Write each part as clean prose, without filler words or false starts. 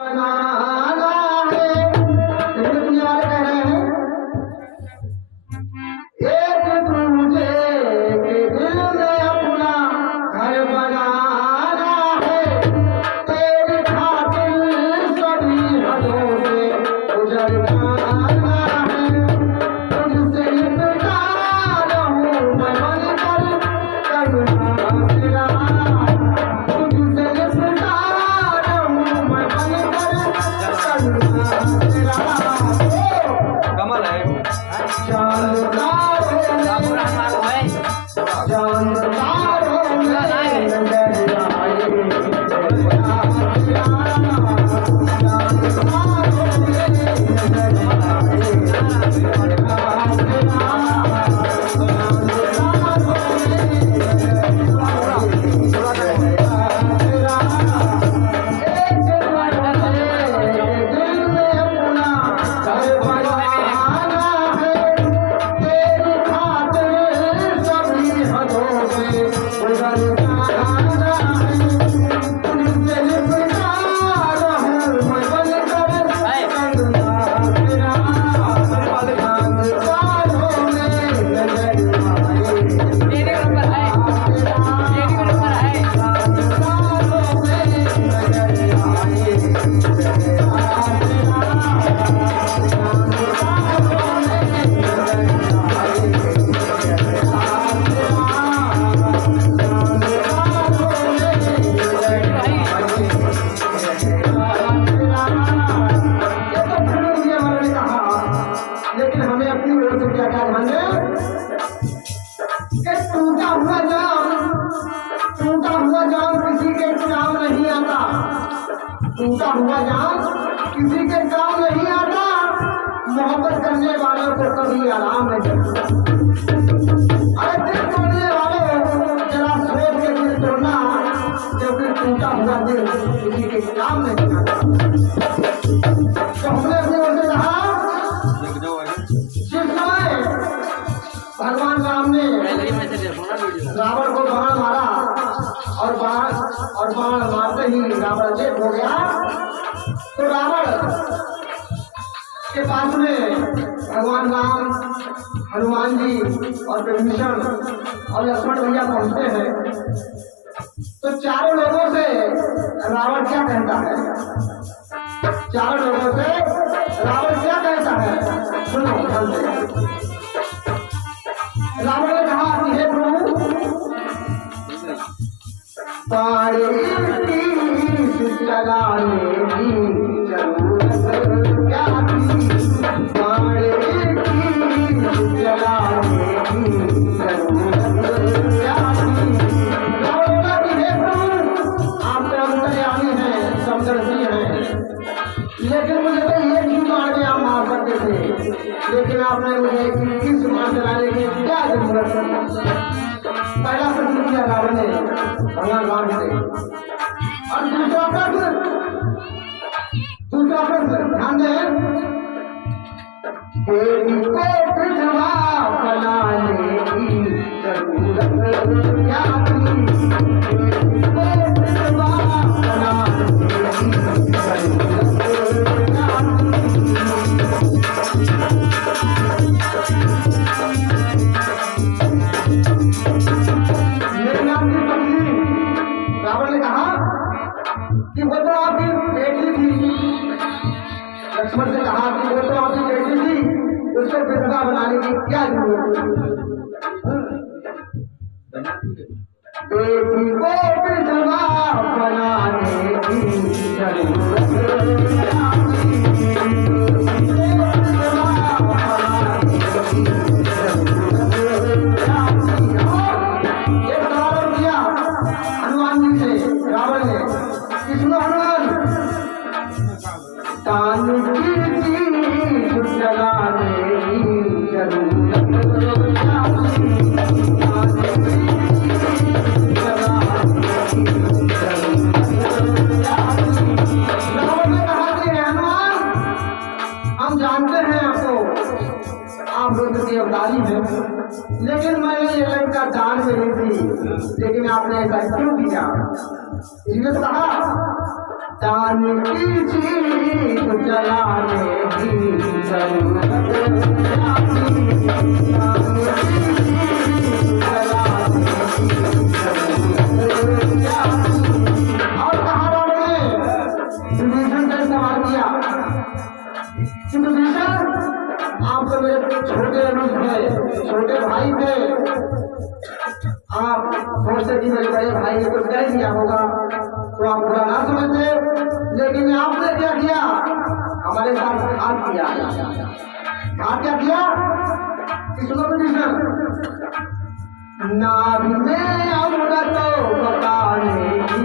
बनाना है दुनिया कह रहे हैं एक दूजे के दिल में अपना घर बनाना है तेरी खातिर सभी हदों से गुजर जाना है तुझसे प्यार हूँ मैं बनकर करना तेरा तुझसे प्यार हूँ मैं बनकर करना तेरा कमल है लेकिन हमें अपनी ओर से क्या क्या ध्यान दें कि टूटा हुआ जाम किसी के काम नहीं आता। टूटा हुआ जाम किसी के काम नहीं आता। मोहब्बत करने वालों को कभी आराम नहीं मिलता। अरे दिल तोड़ने वालों जरा सोच के दिल तोड़ना क्योंकि टूटा हुआ दिल किसी के काम नहीं आता। तो हमने अपनी ओर से कहा भगवान राम ने रावण को बाण मारा और बाण मारते ही रावण चेत हो गया। तो रावण के पास में भगवान राम, हनुमान जी और विभीषण और लक्ष्मण भैया पहुंचते हैं। तो चारों लोगों से रावण क्या कहता है? चारों लोगों से रावण क्या कहता है? सुनो ध्यान से। रावण ने कहा कि हे प्रभु चलाने की जरूरत क्या थी? चलाने की जरूरत क्या थी? रावण बोला कि हे प्रभु आप तो अंतर्यामी हैं, समदर्शी हैं, लेकिन मुझे तो एक ही बाण में आप मार सकते थे, लेकिन आपने मुझे 21 बाण चलाने की क्या जरूरत पड़ी? पहला प्रश्न किया रावण ने भगवान राम से। और दूसरा प्रश्न ध्यान दें, देवी को विधवा बनाने की जरूरत क्या थी? देवी को विधवा बनाने की जरूरत क्या थी? रावण ने कहा कि वो तो आपकी बेटी थी। लक्ष्मण से कहा कि वो तो आपकी बेटी थी, उसको विधवा बनाने की क्या जरूरत है? बेटी को विधवा बनाने की जरूरत क्या थी? हनुमान जी से रावण ने किसनो हनुमान कान की चीज जलाने की जरूरत क्या थी? कान की चीज जलाने की जरूरत क्या थी? रावण ने कहा कि हनुमान हम जानते हैं आपको, आप रुद्र के अवतारी हैं, लेकिन मैंने ये लड़का दान में ली थी, लेकिन आपने ऐसा क्यों किया? इसलिए तो कहा जान की चीज जलाने की जरूरत क्या थी? जान की चीज जलाने की जरूरत क्या थी? और कहा उन्होंने विभीषण से सवाल किया कि विभीषण आप तो मेरे छोटे अनुज थे, छोटे भाई थे, आप सोचते कि मेरे बड़े भाई ने कुछ कह दिया होगा तो आप बुरा ना समझते, लेकिन आपने क्या किया? हमारे साथ घात किया। घात क्या किया? किसको विभीषण? नाभि में अमृत तो बताने की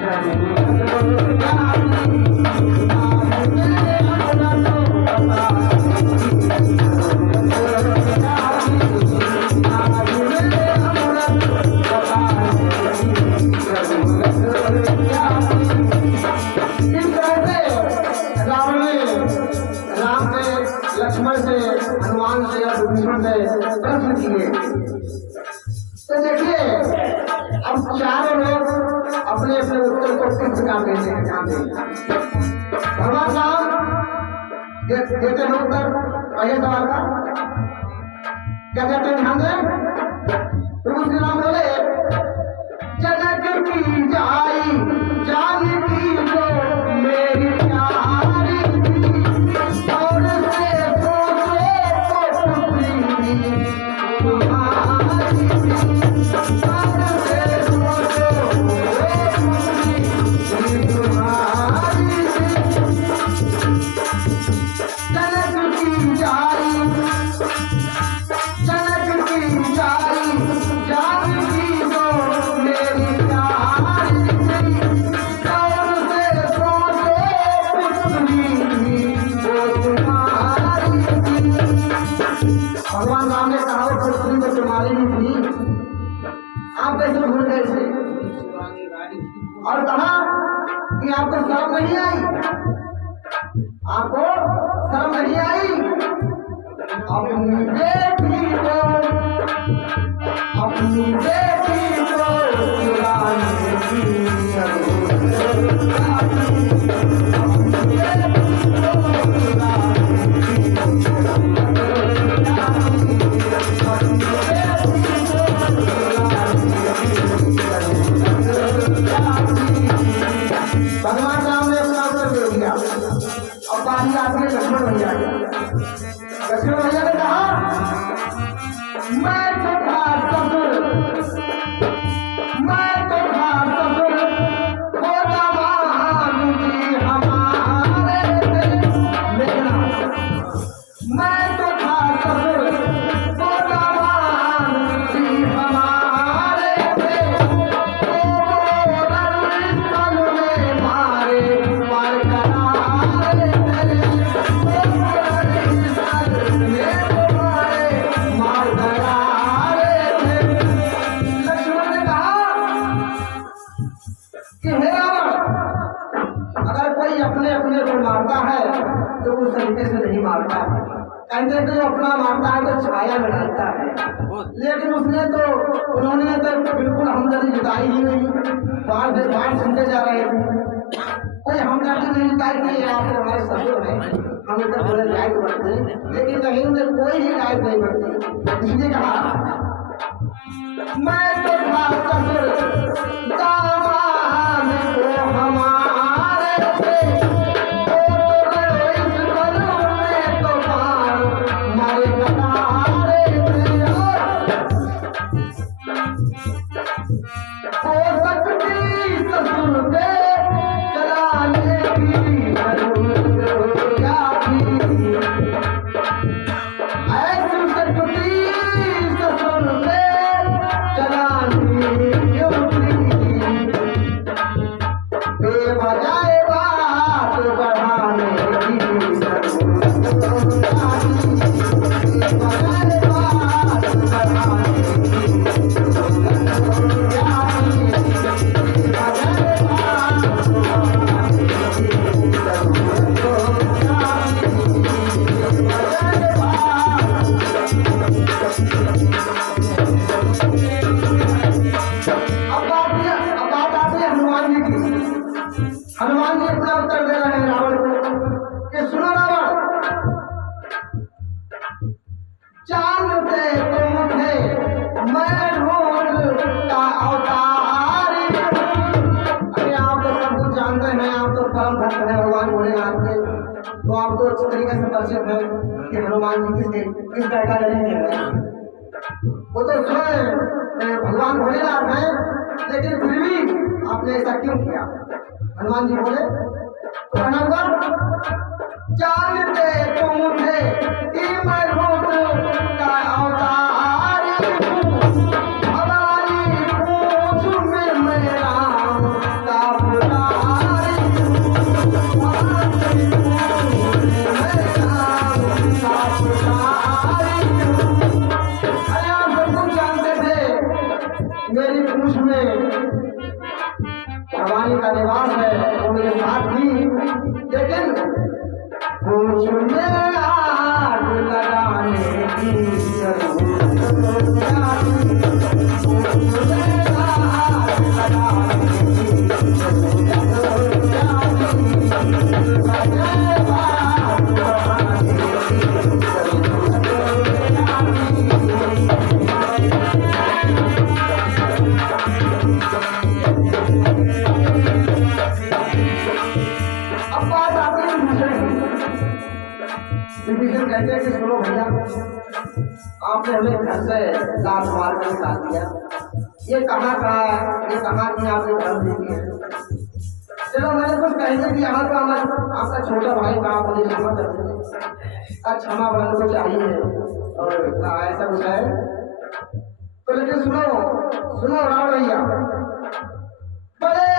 जरूरत क्या थी? नाभि में अमृत तो बताने की जरूरत क्या थी? नाभि में अमृत बताने की जरूरत क्या थी? इस तरह से राम ने लक्ष्मण से, हनुमान से और विभीषण से प्रश्न किए। तो देखिए अब चारों लोग अपने अपने उत्तर को किस प्रकार देते हैं, ध्यान दें। भगवान राम देते हैं उत्तर पहले सवाल का, क्या कहते हैं? ध्यान दें। प्रभु श्री राम बोले, जनक की जाई जानकी को मेरी प्यारी थी, और से सोचो तो पुत्री तुम्हारी थी, और से सोचो पुत्री तुम्हारी थी। जनक की जाई जानकी को मेरी प्यारी थी, और से सोचो पुत्री वो तुम्हारी थी। भगवान राम ने कहा वो पुत्री वो तुम्हारी भी थी, आप कैसे भूल गए थे? और कहा कि आपको शर्म नहीं आई, आपको शर्म नहीं आई? अपनी बेटी को चुराने की जरूरत क्या थी? अपनी बेटी को चुराने की जरूरत क्या थी? अपनी बेटी को चुराने की जरूरत क्या थी? भगवान राम ने अपना उत्तर दे दिया। अब बारी आती है लक्ष्मण भैया की। लक्ष्मण भैया ने कहा, मैं तो था ससुर, मैं तो था ससुर, वो दामाद जी हमारे थे। देखना, मैं तो था ससुर, वो दामाद जी हमारे थे। वो रणस्थल में मारे मार करारे थे। वो रणस्थल में मारे मार करारे थे। लक्ष्मण ने कहा कि हे रावण, अगर कोई अपने अपने को मारता है तो उस तरीके से नहीं मारता है। कहते हैं कि जो अपना मारता है तो छाया में डालता है, लेकिन उसने तो उन्होंने तो बिल्कुल हमदर्दी जुटाई ही नहीं। बाहर से बाहर सुनते जा रहे थे, कोई हमदर्दी नहीं जुटाई कि आप हमारे ससुर हैं, हम इधर थोड़े लायक बढ़ते, लेकिन नहीं उन्हें कोई ही लायक नहीं बढ़ती। इसलिए कहा, मैं तो था ससुर, दामाद को हमारे थे। वो तो इस बलू में तो मारे करारे थे। हो सकती ससुर पे चलाने की जरूरत क्या थी? ऐसी सकती ससुर पे चलानी क्यों थी? बेवजह बात बढ़ाने की जरूरत क्या थी? बेवजह बात बढ़ाने की जरूरत क्या थी? बेवजह बात बढ़ाने की जरूरत क्या थी? बेवजह बात। अब बात आती है हनुमान जी की। हनुमान जी है भगवान भोलेनाथ के, तो आपको अच्छी तरीके से परिचित है कि हनुमान जी किस कैटेगरी के हैं। वो तो स्वयं भगवान भोलेनाथ हैं, लेकिन फिर भी आपने ऐसा क्यों किया? हनुमान जी बोले तो कहना होगा, जानते तुम थे कि मैं रूप का अवतारी हूँ, भवानी पूछ में मेरा का पुजारी हूँ, भवानी पूछ में मेरा का पुजारी हूँ। अरे आप बिल्कुल जानते थे मेरी पूछ में भवानी का निवास है, वो मेरे साथ थी, लेकिन पूछ में आग लगाने की जरूरत क्या थी? पूछ में आग लगाने की जरूरत क्या थी? अरे बात बताने की जरूरत क्या थी? अब बात आती है विभीषण कहते हैं कि सुनो भैया, आपने हमें घर से लात मार कर निकाल दिया, ये कहाँ का है, ये कहाँ की आपने धर्म दे दी है। चलो मैंने कुछ कहने की यहाँ का आपका छोटा भाई का आप मुझे क्षमा कर दीजिए, क्षमा बना को चाहिए और ऐसा कुछ है तो। लेकिन सुनो सुनो राम भैया, बोले